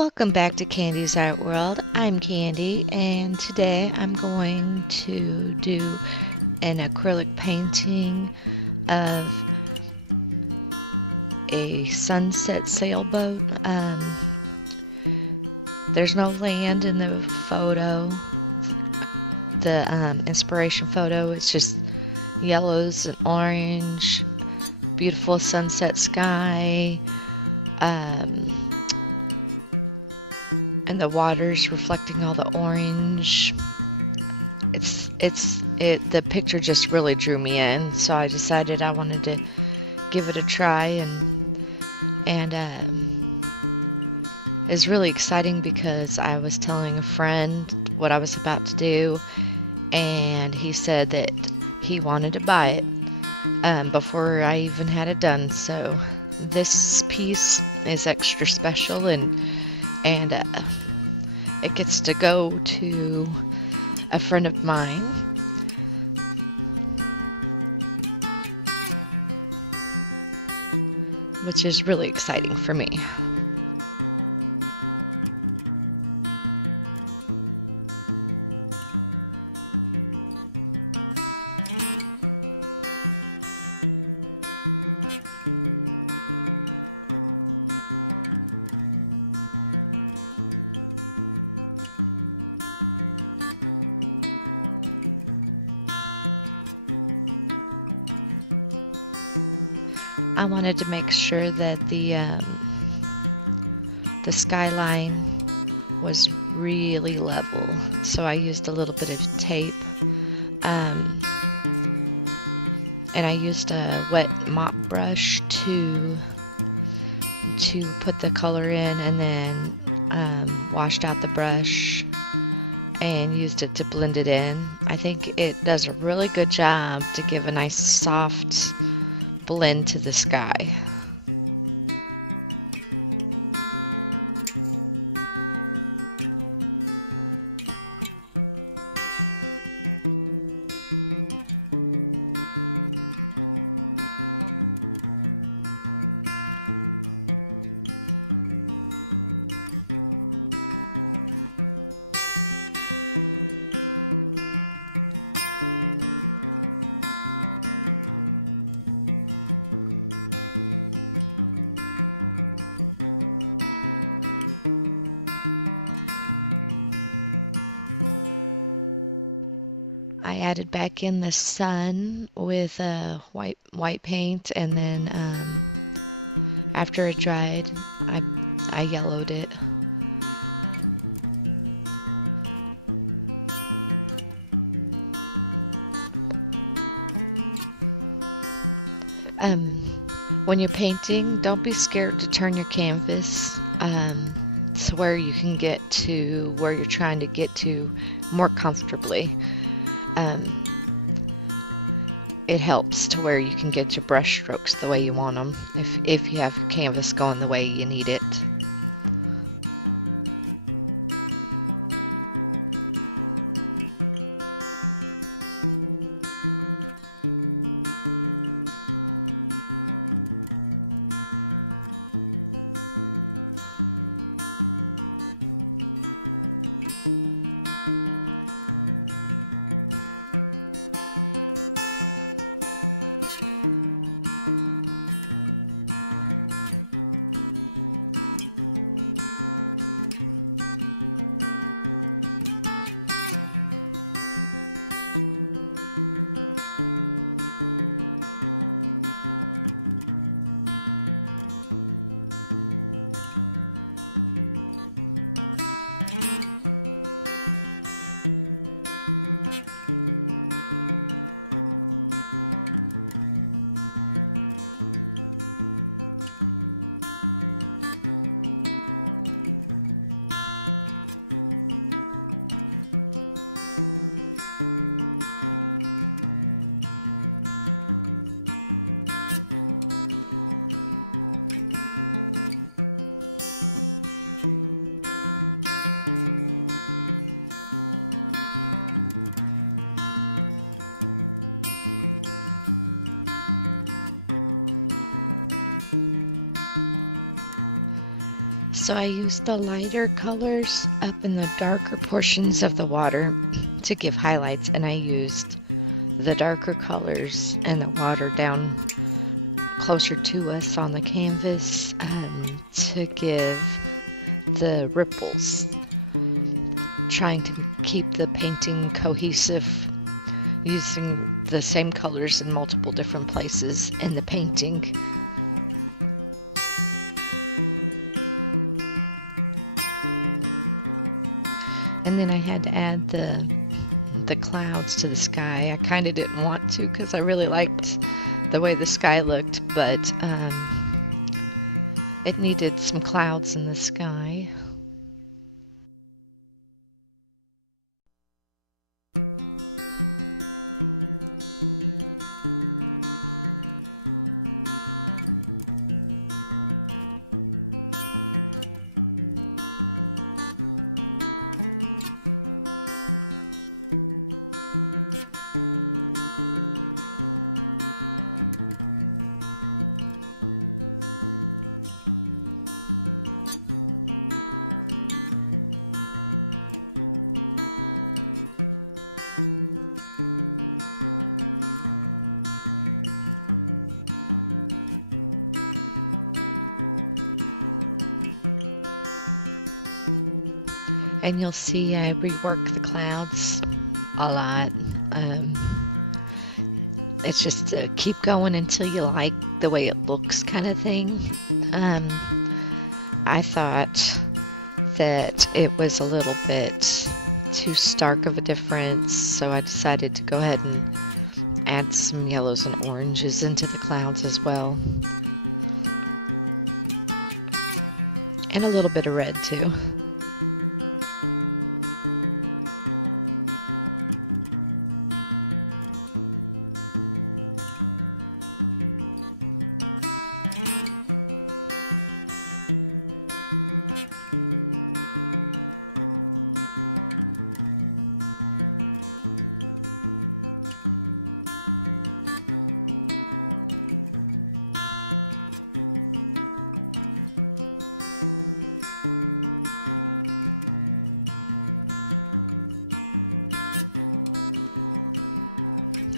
Welcome back to Candy's Art World. I'm Candy, and today I'm going to do an acrylic painting of a sunset sailboat. There's no land in the photo, the inspiration photo. It's just yellows and orange, beautiful sunset sky. And the water's reflecting all the orange. The picture just really drew me in, so I decided I wanted to give it a try, and it's really exciting because I was telling a friend what I was about to do, and he said that he wanted to buy it before I even had it done. So this piece is extra special, and it gets to go to a friend of mine. Which is really exciting for me. I wanted to make sure that the skyline was really level, so I used a little bit of tape, and I used a wet mop brush to put the color in, and then washed out the brush and used it to blend it in. I think it does a really good job to give a nice soft blend to the sky. I added back in the sun with white paint, and then after it dried, I yellowed it. When you're painting, don't be scared to turn your canvas to where you can get to where you're trying to get to more comfortably. It helps to where you can get your brush strokes the way you want them if you have your canvas going the way you need it. So I used the lighter colors up in the darker portions of the water to give highlights, and I used the darker colors and the water down closer to us on the canvas to give the ripples, trying to keep the painting cohesive, using the same colors in multiple different places in the painting. And then I had to add the clouds to the sky. I kind of didn't want to because I really liked the way the sky looked, but it needed some clouds in the sky. And you'll see I rework the clouds a lot. It's just to keep going until you like the way it looks, kind of thing. I thought that it was a little bit too stark of a difference, so I decided to go ahead and add some yellows and oranges into the clouds as well. And a little bit of red too.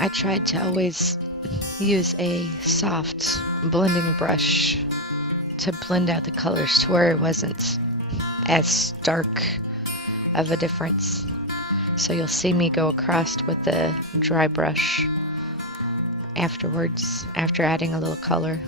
I tried to always use a soft blending brush to blend out the colors to where it wasn't as stark of a difference. So you'll see me go across with the dry brush afterwards, after adding a little color.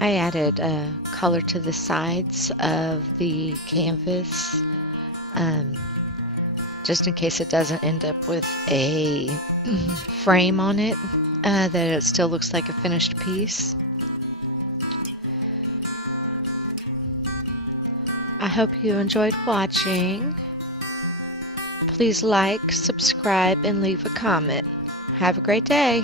I added color to the sides of the canvas, just in case it doesn't end up with a frame on it, that it still looks like a finished piece. I hope you enjoyed watching. Please like, subscribe, and leave a comment. Have a great day.